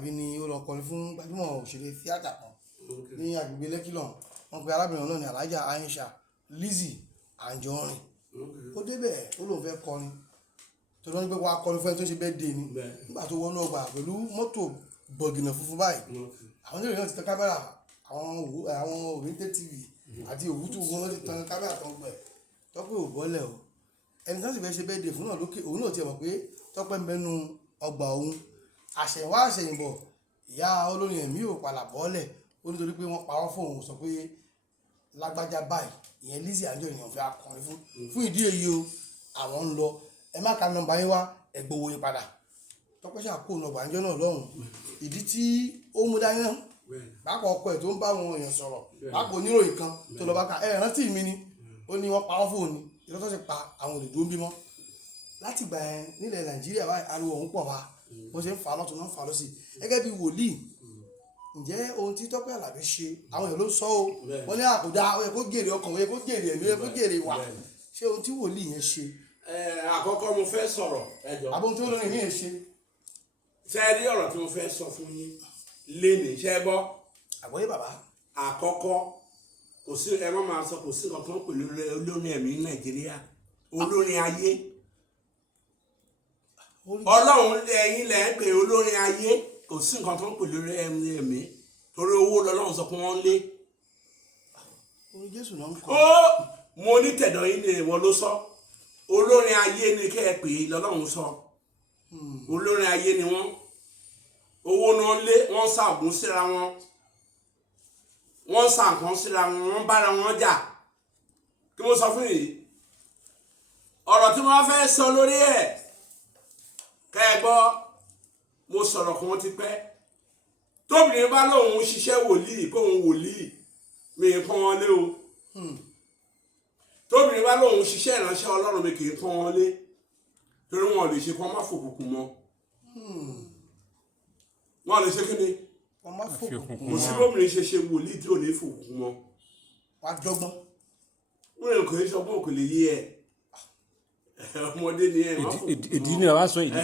Àlàbí ni ó lọ kọrin fún gbajúmọ̀ òṣèré tíátà kan ní agbègbè Lẹ́kì lọ́hùn. Wọ́n pe arábìnrin náà ní Alhaja Aisha Lizzy Anjorin. Ó débẹ̀ ó lóun fẹ́ kọrin tó lọ́nà pé wàá kọrin fún ẹni tó ṣe birthday ni. Nígbà tó wọnú ọgbà pẹ̀lú mọ́tò bọ̀gìnà funfun báyìí, àwọn oníròyìn náà ti tan kámẹ́rà, àwọn Oriented TV àti Òwútú wọn ti tan kámẹ́rà tó ń gbẹ Tọ́pẹ́ ò bọ́lẹ̀ o. Ẹni tó sì fẹ́ ṣe birthday fún náà lókè, òun náà ti mọ̀ pé Tọ́pẹ́ ń bẹnu ọgbà òun. Àṣẹ̀wá àṣẹ̀yìnbọ̀ ìyá olórin ẹ̀mí ò padà bọ́lẹ̀, ó nítorí pé wọ́n parọ́ fún òun, sọ pé lágbájá báyìí ìyẹn Lizzy Anjorin èèyàn fẹ́ akọrin fún ìdí èyí o àwọn ń lọ, ẹ má ka nọ́mbà yín wá, ẹ gbowó yín padà. Tọ́pẹ́ ṣàkóso nọ́mbà àjọ náà lọ́hùn. Ìdí tí ó mú dání náà bákan ọkọ ẹ̀ tó ń bá àwọn èèyàn sọ̀rọ̀, bákan oníròyìn kan tó lọ bá ka ẹ rántí mi ni, ó ní wọ́n parọ́ fún òun ni, ìrọ́tọ́ ti pa àwọn olùdó ń bímọ. Láti ìgbà yẹn nílẹ̀ Nàìjíríà báyìí ariwo ọ̀hún pọ̀ wá, wọ́n ṣe ń fa lọ́tún náà fa lọ́sì. Gẹ́gẹ́ bí wòlíì, ǹjẹ́ ohun tí Tọ́pẹ́ Àlàbí ṣe àwọn èèyàn ló sọ o, wọ́n ní àkùdá ó yẹ kó jèrè ọkàn, ó yẹ kó jèrè ẹ̀mí, ó yẹ kó jèrè wà. Ṣé ohun tí wòlíì yẹn ṣe? Àkọ́kọ́ mo fẹ́ sọ̀rọ̀ ẹjọ́. Àbọ̀ ohun tí olórin yẹn ṣe. Ṣé ẹ rí ọ̀rọ̀ tí mo fẹ́ sọ fún yín lénìí ṣé ẹ gbọ́? Àgbọ́yé bàbá. Àkọ́kọ́ kò sí ẹ má máa sọ kò sí nǹkan tó ń pè olórin ẹ̀mí ní Nàìjíríà, olórin ayé. Ọlọ́run ẹ̀yin lẹ̀ ń pè olórin ayé, kò sí nǹkan tó ń pè olórin ẹ̀mí torí owó lọ́lọ́run sọ pé wọ́n ń lé. Orin Jésù náà ń kọ. Ó mo ní tẹ̀dọ̀ yín ni ìwọ ló sọ, olórin ayé ni kẹ́ ẹ pè é lọ́lọ́run sọ. Olórin ayé ni wọ́n, owó náà lé, wọ́n ṣàgùn síra wọn, wọ́n ṣàǹkan síra wọn, wọ́n bára wọn jà. Kí mo sọ fún yìí, ọ̀rọ̀ tí wọ́n fẹ́ sọ lórí ẹ̀ kẹ́ ẹ gbọ́, mo sọ̀rọ̀ kan ti pẹ́. Tóbìnrin bá lóun ṣiṣẹ́ wòlíì kóun wòlíì, mi ì pọ́n wọn lé o. Tóbìnrin bá lóun ṣiṣẹ́ ìránṣẹ́ Ọlọ́run, mi kì í pọ́n wọn lé torí wọn ò lè ṣe kó má fòkùnkùn mọ́. Wọn ò lè ṣe kí ni? Wọ́n má fòkùnkùn kò sí bóbìnrin ṣe wòlíì tí ò ní fòkùnkùn mọ́. wá dọ́gbọ́n. Wọ́n lè kò ní sọ pé òkè lè yé ẹ. Ọmọdé ni ẹ má fòkùnkùn. Ìdí ni àwa sọ ìdí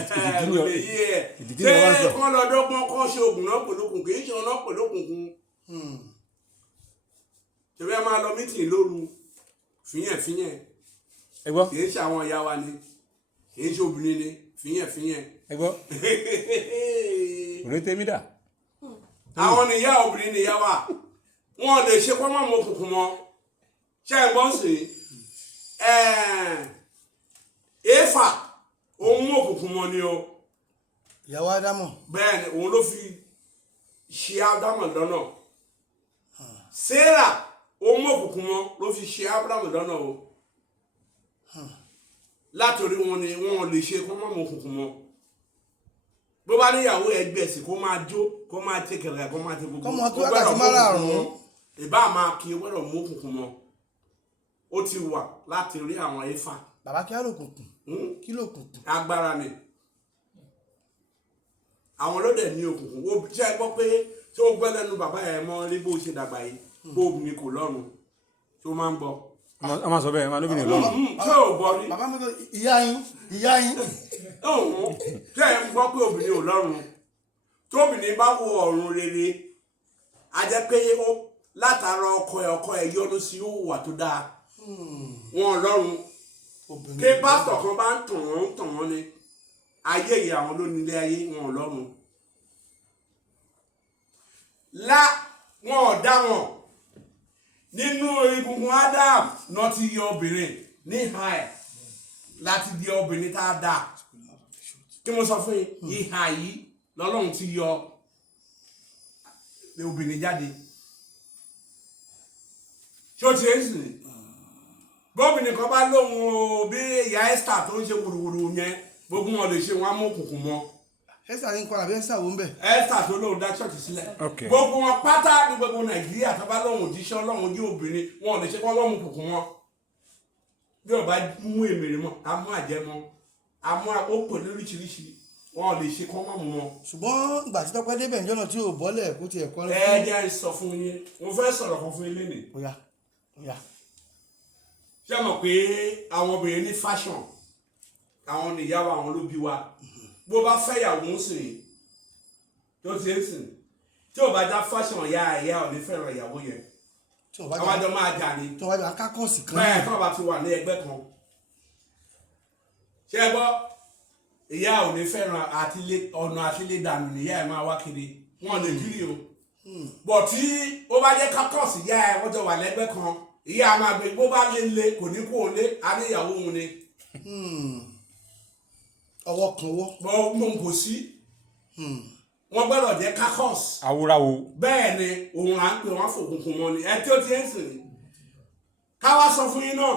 ni lè yé ẹ. ìdí ni àwa sọ. Ṣé kọ́ lọ dọ́gbọ́n kọ́ ṣe oògùn náà pẹ̀lú òkùnkùn, kì í ṣe ọ̀nà pẹ̀lú òkùnkùn. Ṣèbí ẹ máa lọ mítìn lóru fìyẹ̀fìyẹ̀. Ẹ gbọ́. Kì í ṣe àwọn ìyá wa ni, kì í ṣe obìnrin ni fìyẹ̀fìyẹ̀. Ẹ gbọ́. Òré tèmi dà. Àwọn nìyá obìnrin nìyá wa, wọn lè ṣe kọ́ mọ́ mọ́ òkùnkùn mọ́. Ṣé ẹ gbọ́ sí Éfà òun mọ́ òkùnkùn mọ́ ni o. Ìyàwó Ádámọ̀. Bẹ́ẹ̀ ni òun ló fi ṣe Ádámọ̀ lọ́nà. Sárà òun mọ́ òkùnkùn mọ́ ló fi ṣe Ádámọ̀ lọ́nà o. Látòrí wọn ni wọn lè ṣe kọ́ mọ́ mọ́ òkùnkùn mọ́. Bó bá níyàwó ẹgbẹ́ sí kó máa jó, kó máa tẹ̀kẹ̀rẹ̀, kó máa tẹ gbogbo. Kọ́mọ tó wákàtí márààrún. Ìbá máa kí o gbọ́dọ̀ mú òkùnkùn mọ́. Ó ti wà láti rí àwọn Éfà. Bàbá kí á lòkùnkùn. Kí lòkùnkùn? Agbára ni. Àwọn ló dẹ̀ ní òkùnkùn. Ó jẹ́ gbọ́ pé tí ó gbẹ́ lẹ́nu bàbá ẹ̀ mọ́ rí bó ṣe dàgbà yìí, bó obìnrin kò lọ́rùn, tí ó máa ń bọ̀. A máa sọ bẹ́ẹ̀, máa lóbìnrin lọ́rùn. Tí ò bọ̀ rí. Bàbá mi kò ìyá yín. Tí ẹ̀ ń gbọ́ pé obìnrin ò lọ́rùn, tóbìnrin bá wo ọ̀run rere, a jẹ́ pé látara ọkọ ẹ̀ yọ́nú sí òwà tó dáa. Wọn lọ́rùn. Kí pásítọ̀ kan bá ń tàn wọ́n ni, ayé yìí àwọn ló nílé ayé, wọn lọ́rùn. Wọn ò dá wọn. Nínú egungun Adam náà ti yọ obìnrin ní ìhà ẹ̀ láti di obìnrin tá a dà. Kí mo sọ fún yín, ìhà yìí lọ́lọ́run ti yọ obìnrin jáde. Ṣé o ti ń sìn? Bọ́bìnrin kan bá lóhun bí ìyá Esther tó ń ṣe wùrùwùrù yẹn, gbogbo wọn lè ṣe wọn á mú òkùnkùn mọ́. Esther ní kọ́ra bí Esther wo ń bẹ̀. Esther tó lóhun dá ṣọ́ọ̀ṣì sílẹ̀. Gbogbo wọn pátá ní gbogbo Nàìjíríà tó bá lóhun òjíṣẹ́ Ọlọ́run jí obìnrin, wọn lè ṣe kọ́ lọ́mù òkùnkùn mọ́. Bí ọba mú èmèrè mọ́, a mú àjẹ́ mọ́, a mú àpò lóríṣiríṣi, wọn lè ṣe kọ́ mọ́ mọ́. Ṣùgbọ́n ìgbà tí Tọ́pẹ́ débẹ̀ níjọ́ náà tí ò bọ́lẹ̀ kó tiẹ̀ kọ́ lẹ́kọ́. Ẹ jẹ́ sọ fún yín, mo fẹ́ sọ̀rọ̀ kan fún yín lénìí. Ó yá. Ṣé mọ̀ pé àwọn obìnrin ní fashion, àwọn nìyàwó àwọn ló bí wa. Bó bá fẹ́ yàwó ń sìn, tó ti ń sìn tí ò bá já fashion ìyá ò ní fẹ́ràn ìyàwó yẹn àwọn àjọ máa jà ní. tí wọ́n bá jọ akákọ̀ọ̀sì kan. bẹ́ẹ̀ tí wọ́n bá ti wà ní ẹgbẹ́ kan ṣé ẹ gbọ́ ìyá ò ní fẹ́ràn ọ̀nà àtìlé dànù níyà ẹ̀ máa wá kiri wọ́n lè kiri o bọ̀ tí ó bá jẹ́ kákọ̀ọ̀sì ìyá ẹ̀ wọ́n jọ wà lẹ́gbẹ́ kan ìyá máa gbé bó bá lé kò ní kó o lé a ní ìyàwó òun ni. ọwọ́ kan wọ́. mo kò sí wọ́n gbọ́dọ̀ jẹ́ kakọ́s. awúráwo. bẹ́ẹ̀ ni òun à ń pè wọ́n fòkùnkùn mọ́ ni ẹ tí ó ti ń sìn káwá sọ fún yín náà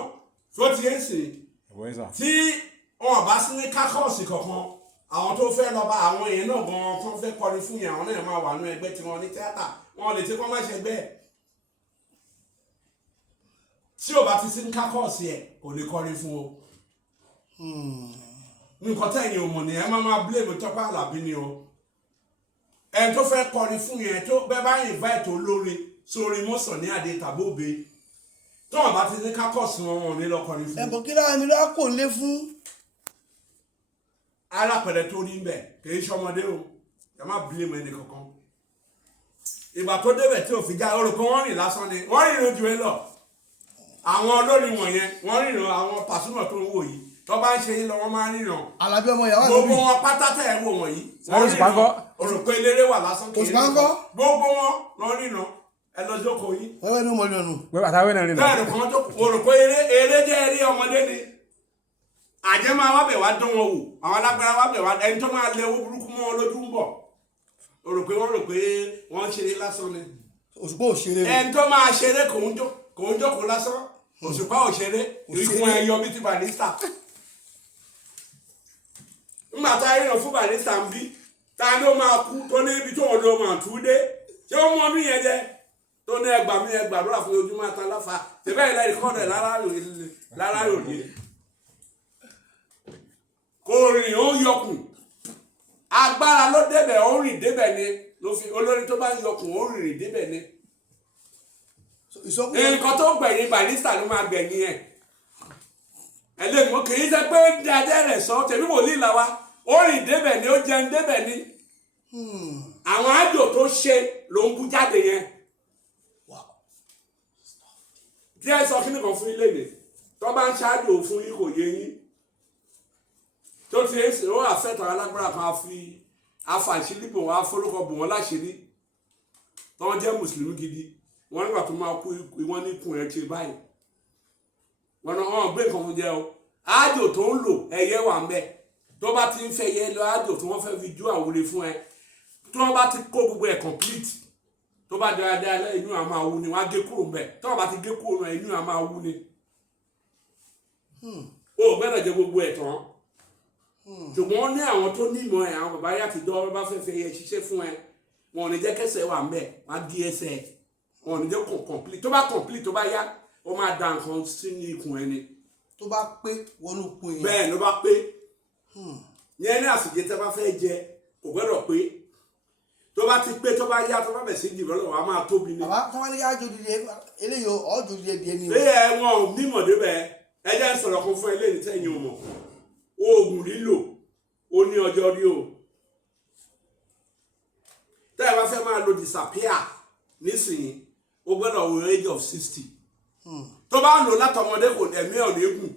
tí ó ti ń sìn tí wọn bá sí ní kakọ́s kankan àwọn tó fẹ́ lọ bá àwọn èèyàn náà gan-an tó fẹ́ kọrin fún yẹn àwọn náà máa wà ní ẹgbẹ́ tí wọ́n ní tíátà wọn lè tí kọ́ má ṣe bẹ́ẹ̀ tí ò bá ti sí ní kakọ́s yẹ kò lè kọrin fún o. nǹkan tẹ̀yìn ò mọ̀ ni ẹ máa blame Tọ́pẹ́ Àlàbí ni o ẹ tó fẹ́ kọrin fún yẹn tó bẹ́ẹ̀ bá invite olórin sórí mọ́sàn ní àdé tàbóbe tó wọn bá ti ní kákọ́ọ̀sì wọn ní lọ kọrin fún. ẹ̀bùn kí lára mi ló kò lé fún. alápẹ̀rẹ̀ tó rí bẹ̀ kì í ṣọmọdé o ẹ má blame ẹni kankan ìgbà tó débẹ̀ tí ò fi já orúkọ wọn rìn lásán ni wọ́n rìnrìn ju ẹ lọ àwọn olórin wọ̀nyẹn wọ́n rìnrìn àwọn Pasuma tó ń wò yìí tó bá ń ṣe yín lọ wọ́n máa ń rìnrìn. Àlàbí ọmọ ìyàwó àti gbogbo wọn pátá tẹ̀ ẹ̀ wò wọ̀nyí wọ́n rìnrìn òrùkọ eléré wà lásán kì í rìn gbogbo wọn lọ rìnrìn ẹ lọ jókòó yín. wẹ́wẹ́ ní mo lè nù. wẹ́wẹ́ àtàwé náà rìn náà. bẹ́ẹ̀ nìkan jókòó òrùkọ eré jẹ́ eré ọmọdé ni àjẹ́ máa wá bẹ̀ wá dán wọn wò àwọn alágbára wá bẹ̀ wá ẹni tó máa lẹ owó burúkú mọ́ wọn lójú ń bọ̀ òrùkọ wọn rò pé wọ́n ń ṣeré lásán ni. Òṣùpá òṣèré. ẹni tó máa ṣeré kò ń jókòó lásán Òṣùpá òṣèré ikùn ẹyọ bíi ti Barrister nígbà tá a ríran fún Barrister ń bí ta ló máa kú tó ní ibi tó wọn ló máa tú dé ṣé ó mọ ọdún yẹn jẹ tó ní ẹgbà lóra fún ojúmọ́ àtàláfà tẹ̀bẹ́ ìlà ìkọ́dẹ̀ lára yòlé kò rìn ó yọkùn agbára ló débẹ̀ ó rìn débẹ̀ ni ló fi olórin tó bá yọkùn ó rìn débẹ̀ ni nǹkan tó gbẹ̀yìn Barrister ló máa gbẹ̀yìn ẹ̀ ẹlẹ́gbọ̀n kì í ṣe pé dáadáa rẹ̀ sọ tẹ̀mí wòlíì là wa ó rìn débẹ̀ ni ó jẹun débẹ̀ ni àwọn àjò tó ṣe ló ń bú jáde yẹn tí ẹ sọ kí nìkan fún ilé mi tó bá ń ṣáájò fún yín kò yé yín tó ti ń sìn ó àfẹ́tọ̀ alágbára kan afàṣírí bò wọ́n afọlọ́kọ bò wọ́n láṣìírí tó wọ́n jẹ́ mùsùlùmí gidi wọ́n nígbà tó máa kú wọ́n ní kùn ẹ̀ ṣe báyìí wọn náà gbé nǹkan fún jẹ o ájò tó ń lò ẹyẹ wà ń bẹ tó bá ti ń fẹ́ yẹ lọ ájò tí wọ́n fẹ́ fi ju àwòrán fún ẹ tí wọ́n bá ti kó gbogbo ẹ̀ complete tó bá dáadáa lẹ inú àmọ́ àwù ni wọ́n á gé kúrò ń bẹ tí wọ́n bá ti gé kúrò náà inú àmọ́ àwù ni o gbọ́dọ̀ jẹ gbogbo ẹ̀ tán ṣùgbọ́n ní àwọn tó nímọ̀ ẹ̀ àwọn bàbá yàtì dọ́ ọ bá fẹ́ fẹ́ yẹ ṣiṣẹ́ fún ẹ wọn ò ní jẹ́ kẹsẹ̀ wà ń bẹ wọ́n á gé ẹsẹ̀ wọn ò ní jẹ́ complete tó bá complete tó bá yá ó máa da nǹkan sínú ikùn ẹni. tó bá pé wọnú ikùn yẹn. bẹ́ẹ̀ ló bá pé yẹn ní àsìkò tẹ́ bá fẹ́ jẹ kò gbọ́dọ̀ pé tó bá ti pé tó bá yá tó bá bẹ̀ sí ìdìbò lọ́wọ́ a máa tóbi ni. bàbá tó wá ní yá jòdìdì eléyìí ọ̀ jòdìdì ẹbí ẹni o. bẹ́ẹ̀ wọn ò nímọ̀ débẹ̀ ẹ jẹ́ sọ̀rọ̀ kan fún eléyìí tẹ̀yìn mọ̀ oògùn lílò ó ní ọjọ́ rí o tẹ́ ẹ bá fẹ́ máa lo disappear nísìnyí ó gbọ́dọ̀ wọ age of 60 tó bá ń lò látọmọdé kò ẹ̀mí ọ̀ ní gùn